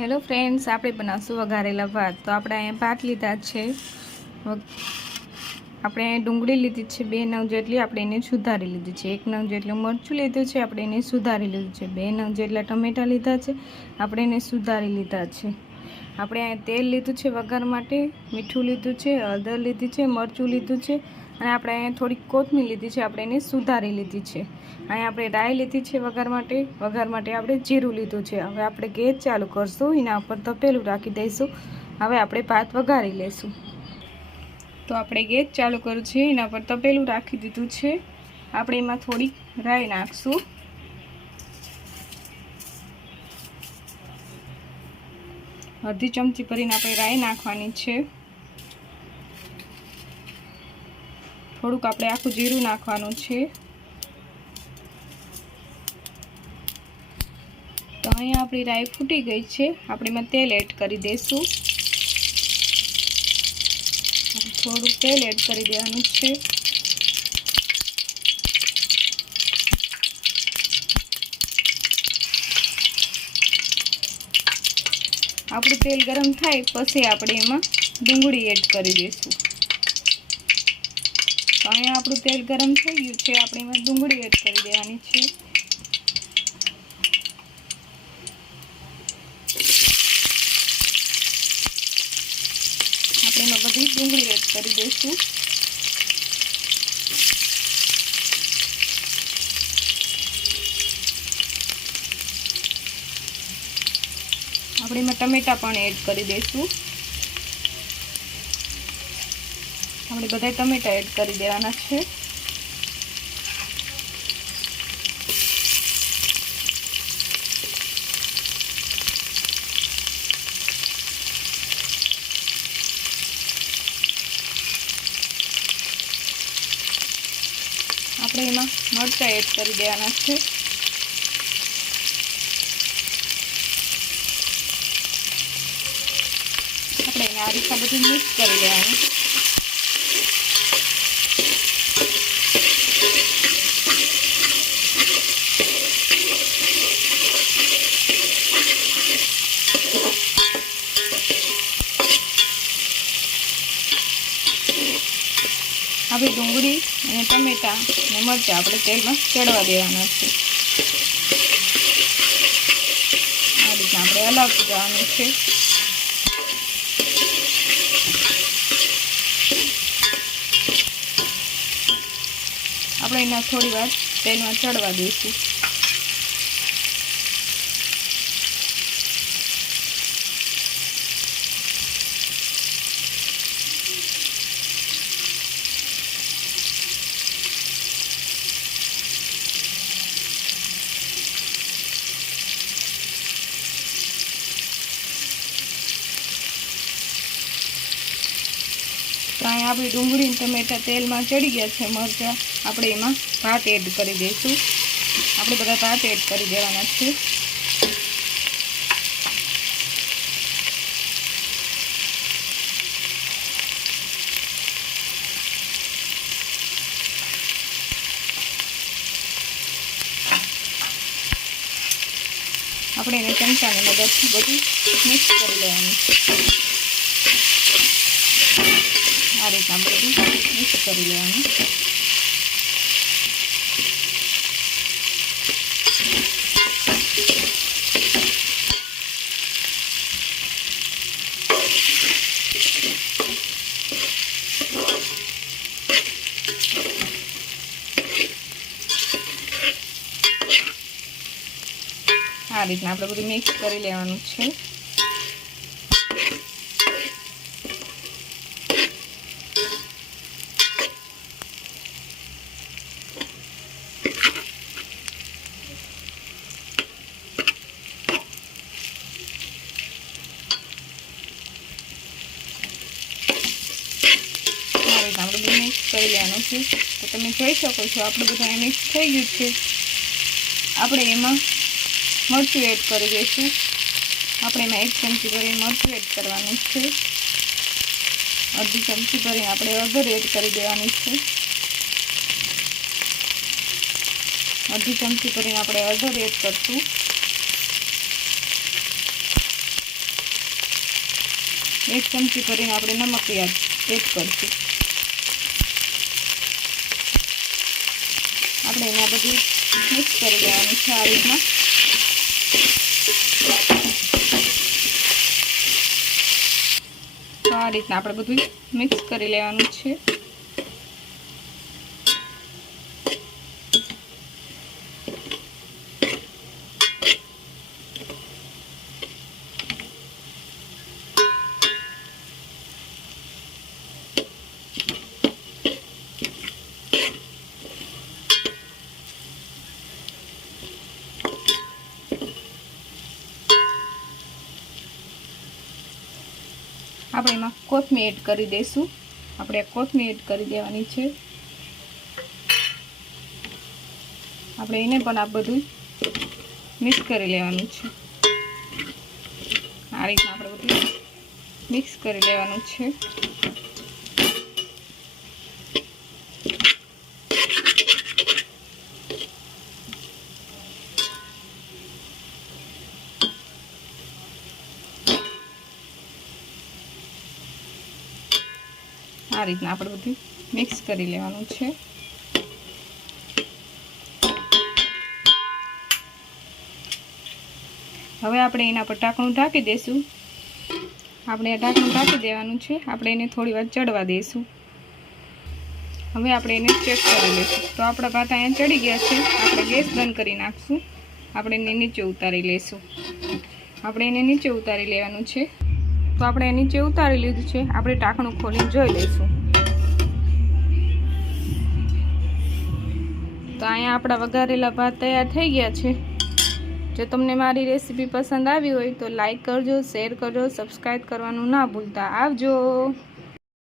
Hello friends, આપણે બનાવશું વઘારેલા ભાત। તો આપણે અહીંયા ભાત લીધા છે, આપણે ડુંગળી લીધી છે 2 નંગ જેટલી, આપણે એને સુધારી લીધી છે। 1 નંગ જેટલું મરચું લીધું છે, આપણે એને સુધારી લીધું છે। 2 નંગ જેટલા ટમેટા લીધા છે, આપણે એને સુધારી લીધા છે। આપણે અહીંયા તેલ લીધું છે વઘાર માટે, મીઠું લીધું છે, હળદર લીધી છે, મરચું લીધું છે અને આપણે અહીંયા થોડીક કોથમીર લીધી છે, આપણે એને સુધારી લીધી છે। અહીંયા આપણે રાઈ લીધી છે વઘાર માટે આપણે જીરું લીધું છે। હવે આપણે ગેસ ચાલુ કરશું, એના ઉપર તપેલું રાખી દઈશું। હવે આપણે ભાત વઘારી લેશું। તો આપણે ગેસ ચાલુ કર્યું છે, એના પર તપેલું રાખી દીધું છે। આપણે એમાં થોડીક રાઈ નાખશું। અડધી ચમચી ભરીને આપણે રાઈ નાખવાની છે। થોડુંક આપણે આખું જીરું નાખવાનું છે। તો અહીંયા આપણી રાઈ ફૂટી ગઈ છે, આપણે એમાં તેલ એડ કરી દઈશું। થોડું તેલ એડ કરી દેવાનું છે। આપણું તેલ ગરમ થાય પછી આપણે એમાં ડુંગળી એડ કરી દઈશું। તો અહીંયા આપણું તેલ ગરમ થઈ ગયું છે, આપણે એમાં ડુંગળી એડ કરી દેવાની છે। આપણે એમાં બધી ડુંગળી એડ કરી દઈશું। આપણે એમાં ટમેટા પણ એડ કરી દઈશું। આપણે બધા ટમેટા એડ કરી દેવાના છે। આપણે એમાં મરચાં એડ કરી દેવાના છે। આપણે એને આ રીતના બધું મિક્સ કરી દેવાનું। આપણે ડુંગળી અને ટમેટા અને મરચાં આપણે તેલમાં ચડવા દેવાના છે। આ રીતના આપણે હલાવતું જવાનું છે। આપણે એના થોડી વાર તેલમાં ચડવા દઈશું। તો અહીંયા આપણી ડુંગળી અને ટમેટા તેલમાં ચડી ગયા છે। મરચાં આપણે એમાં ભાત એડ કરી દઈશું। આપણે બધા ભાત એડ કરી દેવાના છે। આપણે એને ચમચાની મદદથી બધું મિક્સ કરી લેવાનું છે। આ રીતના બધું મિક્સ કરી લેવાનું। આ રીતના આપણે બધું મિક્સ કરી લેવાનું છે। આપણે બધું મિક્સ કરી લેવાનું છે। તો તમે જોઈ શકો છો આપણું બધું મિક્સ થઈ ગયું છે। આપણે એમાં મરચું એડ કરી દઈશું। આપણે એમાં 1 ચમચી ભરીને મરચું એડ કરવાનું છે। અડધી ચમચી ભરીને આપણે હળદર એડ કરી દેવાની છે। અડધી ચમચી ભરીને આપણે હળદર એડ કરશું। 1 ચમચી કરીને આપણે નમક એડ કરીશું। આપણે એને આ બધું મિક્સ કરી દેવાનું છે આ રીતના। તો આ રીતના આપણે બધું મિક્સ કરી લેવાનું છે। આપણે એમાં કોથમીર એડ કરી દઈશું। આપણે કોથમીર એડ કરી દેવાની છે। આપણે એને પણ આ બધું મિક્સ કરી લેવાનું છે। આ રીતના આપણે બધું મિક્સ કરી લેવાનું છે। આ રીતના આપણે બધું મિક્સ કરી લેવાનું છે। હવે આપણે એના પર ઢાંકણું ઢાંકી દઈશું। આપણે ઢાંકણું ઢાંકી દેવાનું છે। આપણે એને થોડી વાર ચડવા દઈશું। હવે આપણે એને ચેક કરી લઈશું। તો આપણા ભાત અહીંયા ચડી ગયા છે। આપણે ગેસ બંધ કરી નાખશું। આપણે એને નીચે ઉતારી લઈશું। આપણે એને નીચે ઉતારી લેવાનું છે। તો આપણે નીચે ઉતારી લીધું છે। આપણે ઢાંકણું ખોલીને જોઈ લઈશું। તો અહીંયા આપણા વઘારેલા ભાત તૈયાર થઈ ગયા છે। જો તમને મારી રેસીપી પસંદ આવી હોય તો લાઈક કરજો, શેર કરજો, સબસ્ક્રાઈબ કરવાનું ના ભૂલતા। આવજો।